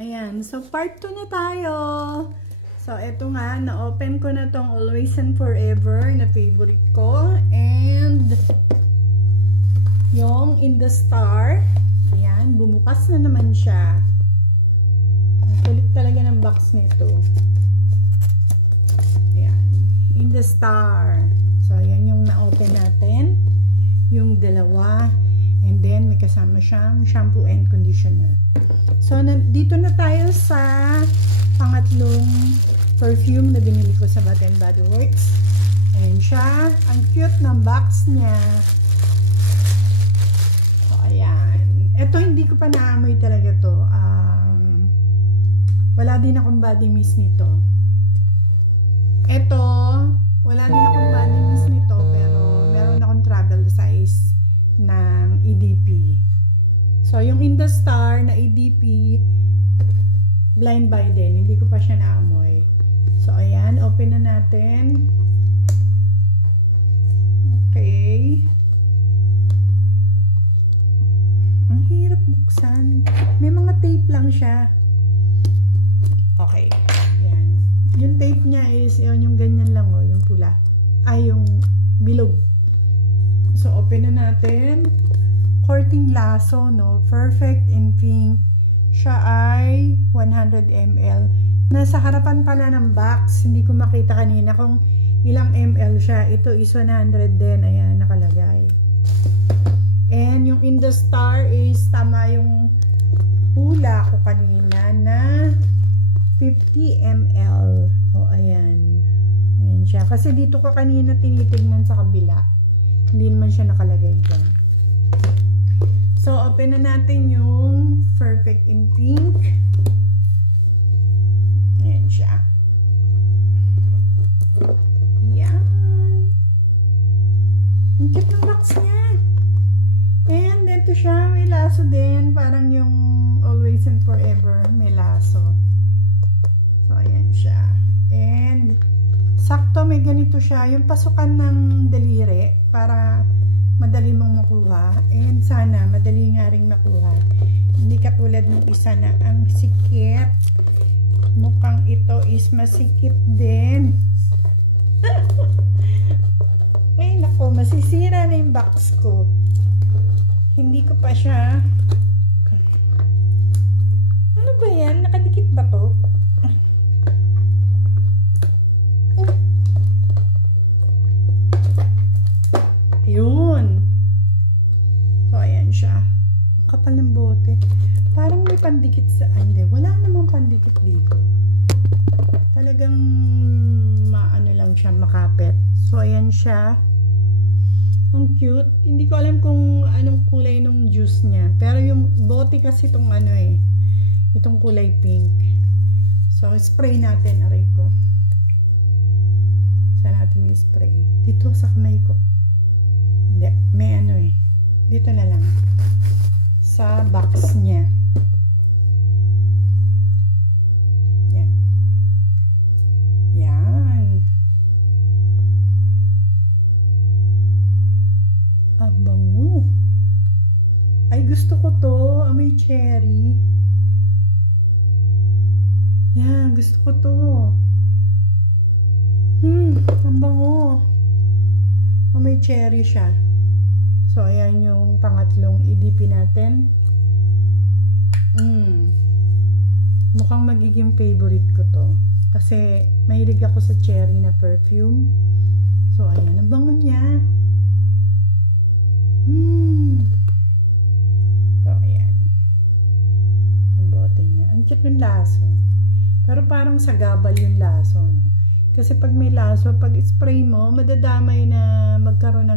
Ayan, so part 2 na tayo. So, eto nga, na-open ko na tong Always and Forever na favorite ko. And, yung In the Star. Ayan, bumukas na naman siya. Ang kulit talaga ng box nito. Ayan, In the Star. So, ayan yung na-open natin. Yung dalawa. And then, may kasama siyang shampoo and conditioner. So, dito na tayo sa pangatlong perfume na binili ko sa Bath & Body Works. Ayan siya. Ang cute ng box niya. So, ayan. Ito, hindi ko pa naamoy talaga to. Wala din akong body mist nito. Ito, wala din akong body mist nito, pero meron akong travel size ng EDP. So, yung In the Star na EDP, blind buy din. Hindi ko pa siya naamoy. So, ayan. Open na natin. Okay. Ang hirap buksan. May mga tape lang siya. Okay. Ayan. Yung tape niya is, yung ganyan lang, oh, yung pula. Ay, yung bilog. So, open na natin. Courting Lasso, no? Perfect in Pink. Siya ay 100 ml. Nasa harapan pala ng box. Hindi ko makita kanina kung ilang ml siya. Ito is 100 din. Ayan, nakalagay. And yung In the Star is tama yung hula ko kanina na 50 ml. O, ayan. Ayan siya. Kasi dito ko kanina tinitignan sa kabila. Hindi naman siya nakalagay dyan. So, open na natin yung Perfect in Pink. Ayan siya. Ayan. Ang cute ng box niya. And ito siya, may laso din. Parang yung Always and Forever, may laso. So, ayan siya. And, sakto may ganito siya. Yung pasukan ng daliri para madali mong makuha. And sana, madali nga rin makuha. Hindi katulad ng isa na ang sikip. Mukhang ito is masikip din. Ay, nako, masisira na yung box ko. Hindi ko pa siya. Ano ba yan? Nakadikit ba to? Yun. So, ayan siya. Ang kapal ng bote. Parang may pandikit sa... hindi, wala namang pandikit dito. Talagang maano lang siya, makapit. So, ayan siya. Ang cute. Hindi ko alam kung anong kulay ng juice niya. Pero yung bote kasi itong ano eh. Itong kulay pink. So, spray natin. Aray ko. Saan natin i-spray? Dito sa kamay ko. Hindi, may ano eh. Dito na lang. Sa box niya. Yan. Yan. Ang bango. Ay, gusto ko to. May cherry. Yan, gusto ko to. Ang bango. May cherry siya. So, ayan yung pangatlong EDP natin. Mukhang magiging favorite ko to. Kasi, mahilig ako sa cherry na perfume. So, ayan. Ang bango niya. So, ayan. Ang bote niya. Ang cute ng laso. Pero parang sagabal yung laso, no? Kasi pag may laso, pag spray mo, madadamay na magkaroon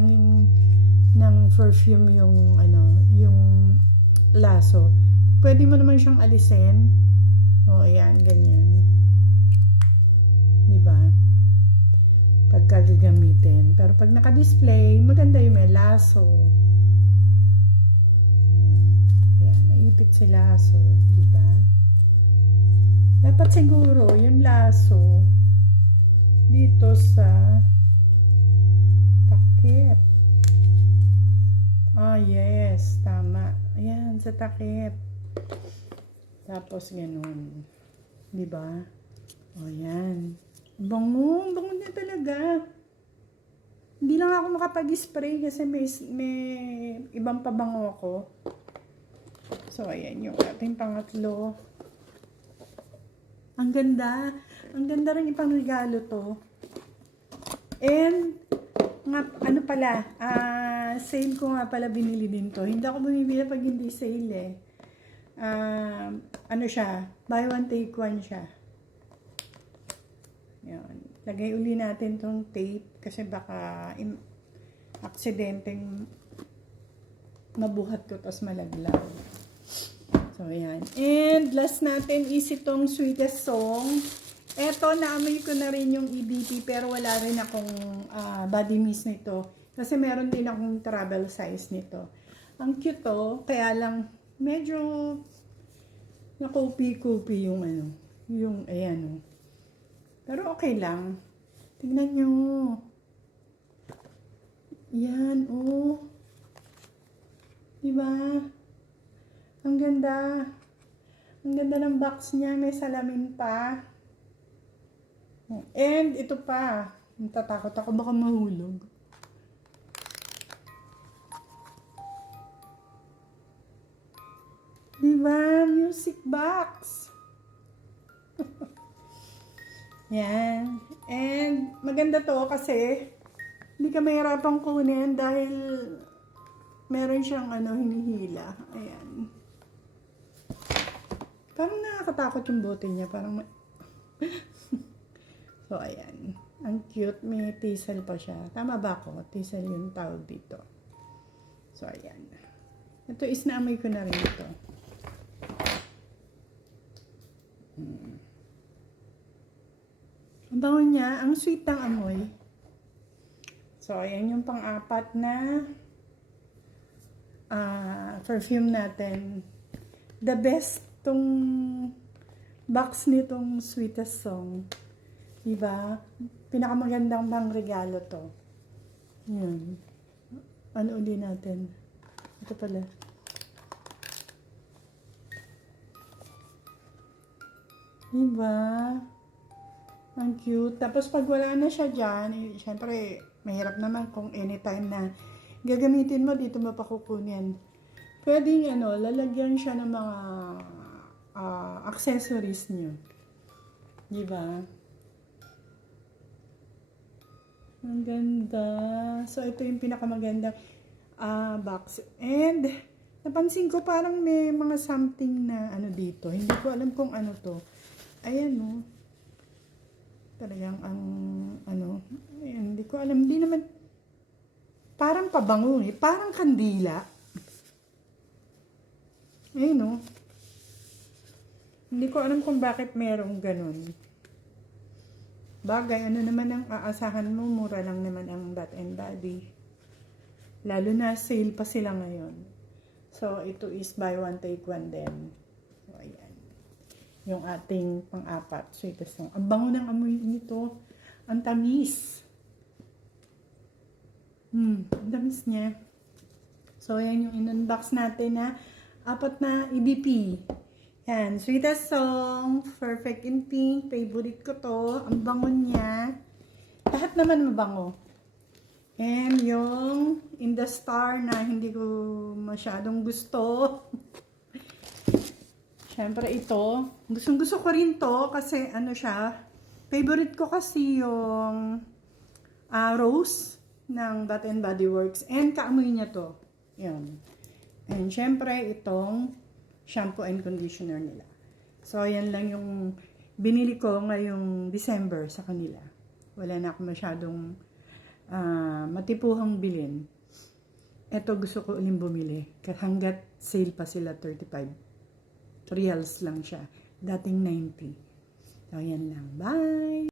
ng perfume yung ano, yung laso. Pwede mo naman siyang alisin. O, ayan, ganyan. Diba? Pagka gagamitin. Pero pag naka-display, maganda yung may laso. Ayan, naipit si laso. Diba? Dapat siguro, yung laso, dito sa takip. Ah, yes. Tama. Ayan, sa takip. Tapos ganun. Di ba? O yan. Bango, bango niya talaga. Hindi lang ako makapag-spray kasi may ibang pabango ako. So, ayan yung ating pangatlo. Ang ganda. Ang ganda rin ipang regalo to. And, nga, ano pala, sale ko nga pala binili din to. Hindi ako bumibili pag hindi sale eh. Ano siya, buy one take one siya. Yan. Lagay uli natin tong tape kasi baka aksidenteng mabuhat ko tapos malaglag. So, ayan. And last natin is itong Sweetest Song. Eto, naamoy ko na rin yung EBP pero wala rin akong body mist nito. Kasi meron din akong travel size nito. Ang cute to, kaya lang medyo nakopi-kopi yung ano. Yung, ayan. Pero okay lang. Tignan nyo. Yan, oh. Diba? Ang ganda. Ang ganda ng box niya. May salamin pa. And ito pa. Natatakot ako baka mahulog. Diba? Music box. Yan. And maganda to kasi hindi ka mahirapang kunin dahil meron siyang hinihila. Ayan. Parang nakakatakot yung bote niya. Parang so, ayan. Ang cute. May tinsel pa siya. Tama ba ako? Tinsel yung tawag dito. So, ayan. Ito is naamoy ko na rin ito. Ang bango niya. Ang sweet ng amoy. So, ayan yung pang-apat na perfume natin. The best tong box nitong Sweetest Song. Diba? Pinakamagandang bang regalo to. Yan. Ano uli natin? Ito pala. Diba? Ang cute. Tapos pag wala na siya dyan, syempre, mahirap naman kung anytime na gagamitin mo, dito mo pa kukunin. Pwedeng, lalagyan siya ng mga accessories nyo. Diba? Ang ganda. So, ito yung pinakamagandang box. And, napansin ko parang may mga something na dito. Hindi ko alam kung ano to. Ayan, no. Talagang ayan, hindi ko alam. Hindi naman, parang pabango eh. Parang kandila. Ayun, no. Hindi ko alam kung bakit merong ganun. Bagay, ano naman ang aasahan mo? Mura lang naman ang Bath and Body. Lalo na sale pa sila ngayon. So, ito is buy one, take one din. So, ayan. Yung ating pang-apat. Sweetest Song. Ang bango ng amoy nito. Ang tamis. Ang tamis niya. So, ayan yung in-unbox natin na 4 na EBP. Yan, Sweetest Song, Perfect in Pink, favorite ko to. Ang bango niya. Lahat naman mabango. And yung In the Star na hindi ko masyadong gusto. Siyempre ito. Gustong-gusto ko rin to kasi siya. Favorite ko kasi yung Rose ng Bath and Body Works. And kaamoy niya to. Yan. And siyempre itong shampoo and conditioner nila. So, yan lang yung binili ko ngayong December sa kanila. Wala na ako masyadong matipuhang bilhin. Ito gusto ko uling bumili. Hanggat sale pa sila, 35 reals lang siya. Dating 90. So, yan lang. Bye!